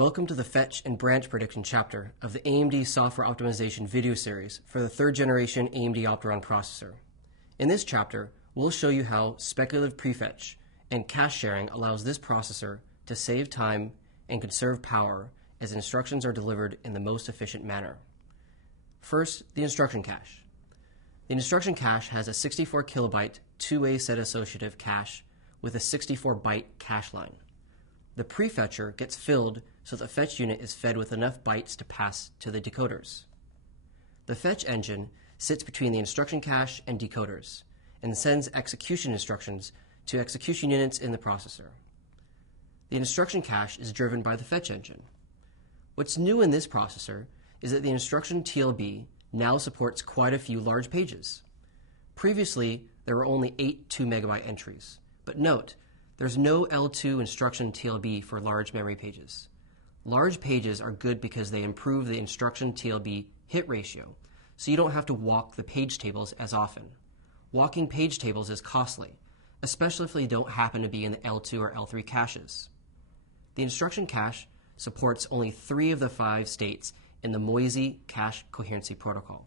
Welcome to the Fetch and Branch Prediction chapter of the AMD Software Optimization video series for the third generation AMD Opteron processor. In this chapter, we'll show you how speculative prefetch and cache sharing allows this processor to save time and conserve power as instructions are delivered in the most efficient manner. First, the instruction cache. The instruction cache has a 64 kilobyte two-way set associative cache with a 64 byte cache line. The prefetcher gets filled so the fetch unit is fed with enough bytes to pass to the decoders. The fetch engine sits between the instruction cache and decoders and sends execution instructions to execution units in the processor. The instruction cache is driven by the fetch engine. What's new in this processor is that the instruction TLB now supports quite a few large pages. Previously, there were only 8 2-megabyte entries, but note, there's no L2 instruction TLB for large memory pages. Large pages are good because they improve the instruction TLB hit ratio, so you don't have to walk the page tables as often. Walking page tables is costly, especially if they don't happen to be in the L2 or L3 caches. The instruction cache supports only 3 of the 5 states in the Moisey cache coherency protocol.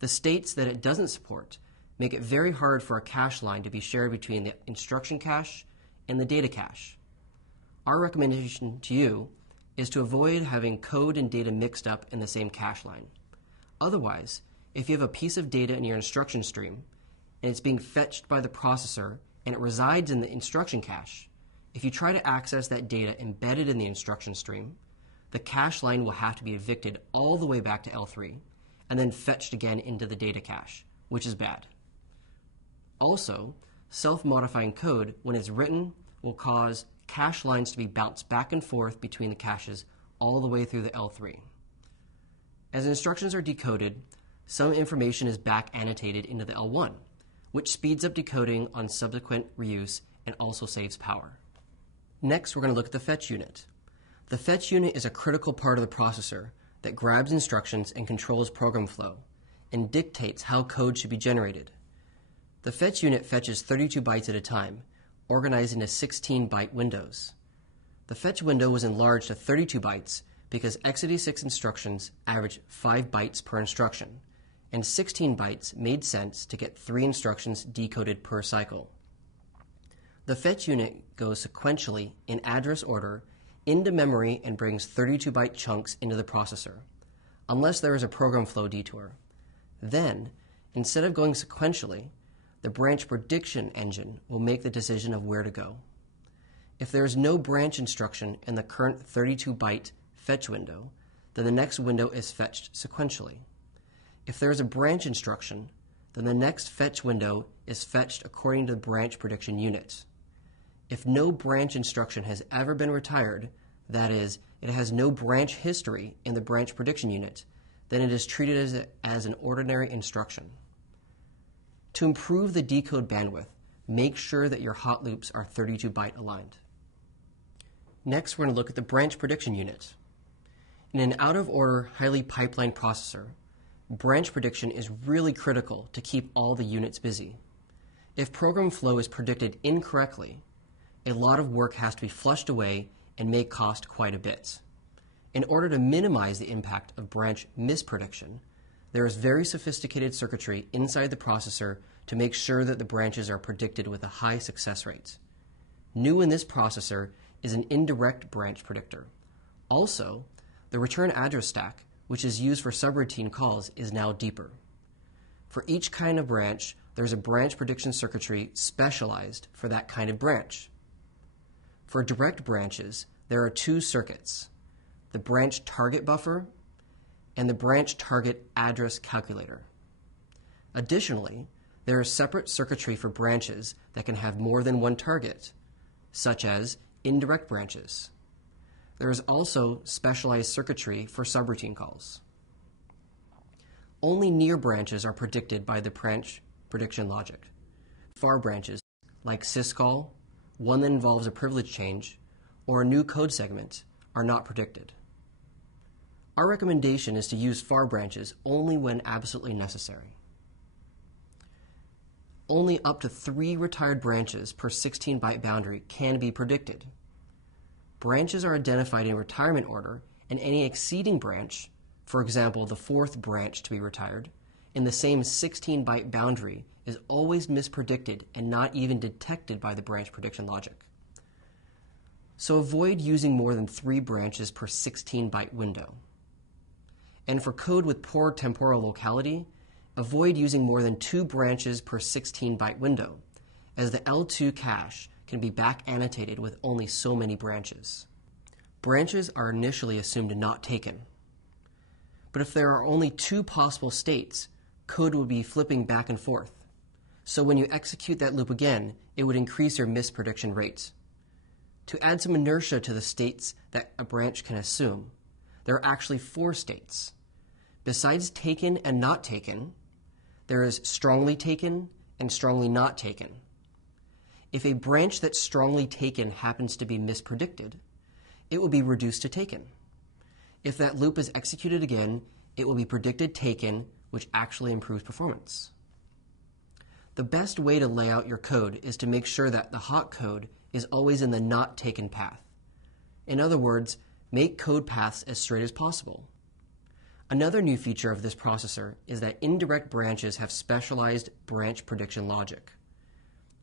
The states that it doesn't support make it very hard for a cache line to be shared between the instruction cache and the data cache. Our recommendation to you is to avoid having code and data mixed up in the same cache line. Otherwise, if you have a piece of data in your instruction stream and it's being fetched by the processor and it resides in the instruction cache, if you try to access that data embedded in the instruction stream, the cache line will have to be evicted all the way back to L3 and then fetched again into the data cache, which is bad. Also, self-modifying code, when it's written, will cause cache lines to be bounced back and forth between the caches all the way through the L3. As instructions are decoded, some information is back annotated into the L1, which speeds up decoding on subsequent reuse and also saves power. Next, we're going to look at the fetch unit. The fetch unit is a critical part of the processor that grabs instructions and controls program flow and dictates how code should be generated. The fetch unit fetches 32 bytes at a time, organized into 16-byte windows. The fetch window was enlarged to 32 bytes because x86 instructions average 5 bytes per instruction, and 16 bytes made sense to get 3 instructions decoded per cycle. The fetch unit goes sequentially in address order into memory and brings 32-byte chunks into the processor, unless there is a program flow detour. Then, instead of going sequentially, the branch prediction engine will make the decision of where to go. If there is no branch instruction in the current 32-byte fetch window, then the next window is fetched sequentially. If there is a branch instruction, then the next fetch window is fetched according to the branch prediction unit. If no branch instruction has ever been retired, that is, it has no branch history in the branch prediction unit, then it is treated as an ordinary instruction. To improve the decode bandwidth, make sure that your hot loops are 32-byte aligned. Next, we're going to look at the branch prediction unit. In an out-of-order, highly pipelined processor, branch prediction is really critical to keep all the units busy. If program flow is predicted incorrectly, a lot of work has to be flushed away and may cost quite a bit. In order to minimize the impact of branch misprediction, there is very sophisticated circuitry inside the processor to make sure that the branches are predicted with a high success rate. New in this processor is an indirect branch predictor. Also, the return address stack, which is used for subroutine calls, is now deeper. For each kind of branch, there's a branch prediction circuitry specialized for that kind of branch. For direct branches, there are 2 circuits, the branch target buffer and the branch target address calculator. Additionally, there is separate circuitry for branches that can have more than one target, such as indirect branches. There is also specialized circuitry for subroutine calls. Only near branches are predicted by the branch prediction logic. Far branches, like syscall, one that involves a privilege change, or a new code segment, are not predicted. Our recommendation is to use far branches only when absolutely necessary. Only up to 3 retired branches per 16-byte boundary can be predicted. branches are identified in retirement order, and any exceeding branch, for example, the fourth branch to be retired, in the same 16-byte boundary is always mispredicted and not even detected by the branch prediction logic. So avoid using more than 3 branches per 16-byte window. And for code with poor temporal locality, avoid using more than 2 branches per 16-byte window, as the L2 cache can be back annotated with only so many branches. Branches are initially assumed not taken. But if there are only 2 possible states, code would be flipping back and forth. So when you execute that loop again, it would increase your misprediction rate. To add some inertia to the states that a branch can assume, there are actually 4 states. Besides taken and not taken, there is strongly taken and strongly not taken. If a branch that's strongly taken happens to be mispredicted, it will be reduced to taken. If that loop is executed again, it will be predicted taken, which actually improves performance. The best way to lay out your code is to make sure that the hot code is always in the not taken path. In other words, make code paths as straight as possible. Another new feature of this processor is that indirect branches have specialized branch prediction logic.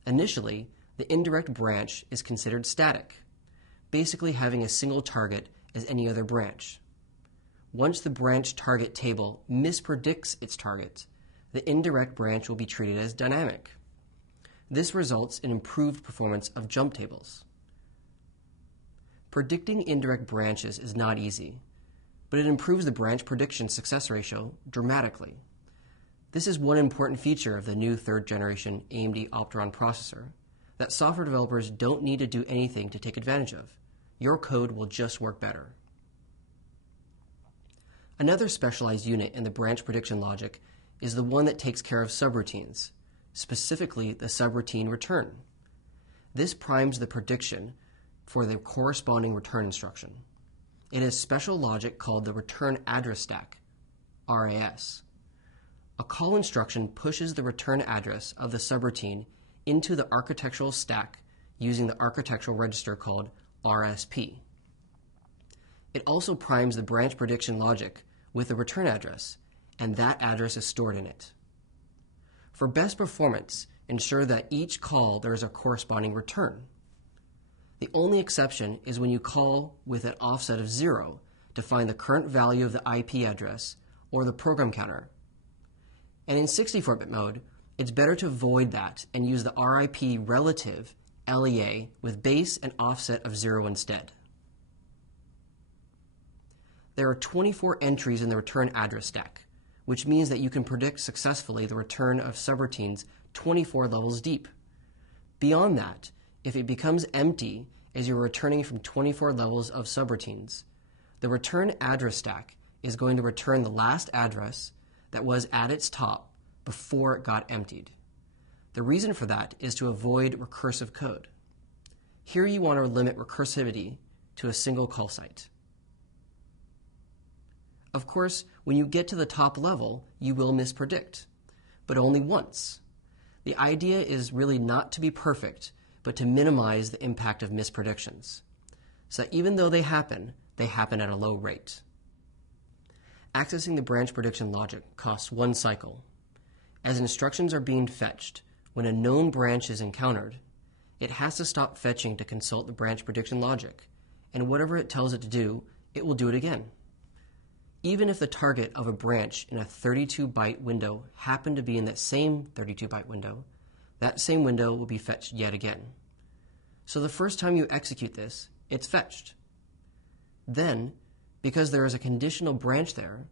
Initially, the indirect branch is considered static, basically having a single target as any other branch. Once the branch target table mispredicts its target, the indirect branch will be treated as dynamic. This results in improved performance of jump tables. Predicting indirect branches is not easy, but it improves the branch prediction success ratio dramatically. This is one important feature of the new third-generation AMD Opteron processor that software developers don't need to do anything to take advantage of. Your code will just work better. Another specialized unit in the branch prediction logic is the one that takes care of subroutines, specifically the subroutine return. This primes the prediction for the corresponding return instruction. It has special logic called the return address stack, RAS. A call instruction pushes the return address of the subroutine into the architectural stack using the architectural register called RSP. It also primes the branch prediction logic with the return address, and that address is stored in it. For best performance, ensure that each call there is a corresponding return. The only exception is when you call with an offset of 0 to find the current value of the IP address or the program counter. And in 64-bit mode, it's better to avoid that and use the RIP relative LEA with base and offset of 0 instead. There are 24 entries in the return address stack, which means that you can predict successfully the return of subroutines 24 levels deep. Beyond that, if it becomes empty as you're returning from 24 levels of subroutines, the return address stack is going to return the last address that was at its top before it got emptied. The reason for that is to avoid recursive code. Here you want to limit recursivity to a single call site. Of course, when you get to the top level, you will mispredict, but only once. The idea is really not to be perfect, but to minimize the impact of mispredictions, so that even though they happen at a low rate. Accessing the branch prediction logic costs 1 cycle. As instructions are being fetched, when a known branch is encountered, it has to stop fetching to consult the branch prediction logic, and whatever it tells it to do, it will do it again. Even if the target of a branch in a 32-byte window happened to be in that same 32-byte window, that same window will be fetched yet again. So the first time you execute this, it's fetched. Then, because there is a conditional branch there,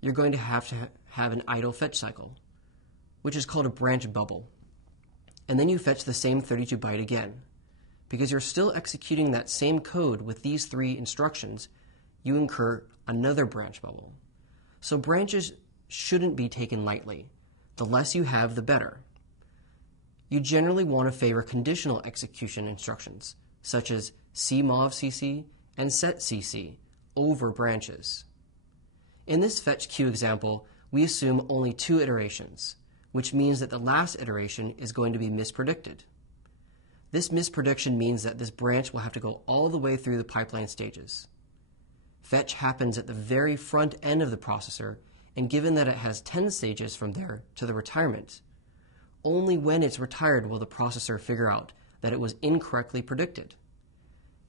you're going to have an idle fetch cycle, which is called a branch bubble. And then you fetch the same 32-byte again. Because you're still executing that same code with these 3 instructions, you incur another branch bubble. So branches shouldn't be taken lightly. The less you have, the better. You generally want to favor conditional execution instructions, such as cmovcc and setcc, over branches. In this fetch queue example, we assume only 2 iterations, which means that the last iteration is going to be mispredicted. This misprediction means that this branch will have to go all the way through the pipeline stages. Fetch happens at the very front end of the processor, and given that it has 10 stages from there to the retirement, only when it's retired will the processor figure out that it was incorrectly predicted.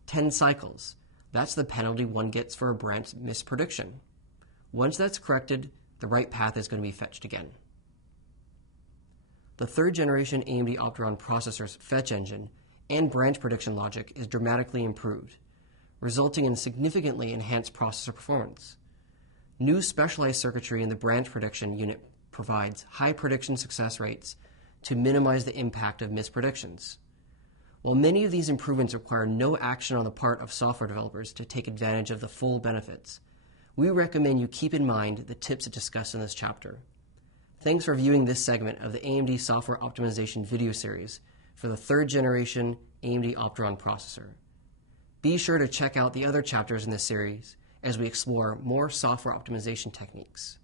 10 cycles. That's the penalty one gets for a branch misprediction. Once that's corrected, the right path is going to be fetched again. The third generation AMD Opteron processor's fetch engine and branch prediction logic is dramatically improved, resulting in significantly enhanced processor performance. New specialized circuitry in the branch prediction unit provides high prediction success rates to minimize the impact of mispredictions. While many of these improvements require no action on the part of software developers to take advantage of the full benefits, we recommend you keep in mind the tips discussed in this chapter. Thanks for viewing this segment of the AMD Software Optimization video series for the third generation AMD Opteron processor. Be sure to check out the other chapters in this series as we explore more software optimization techniques.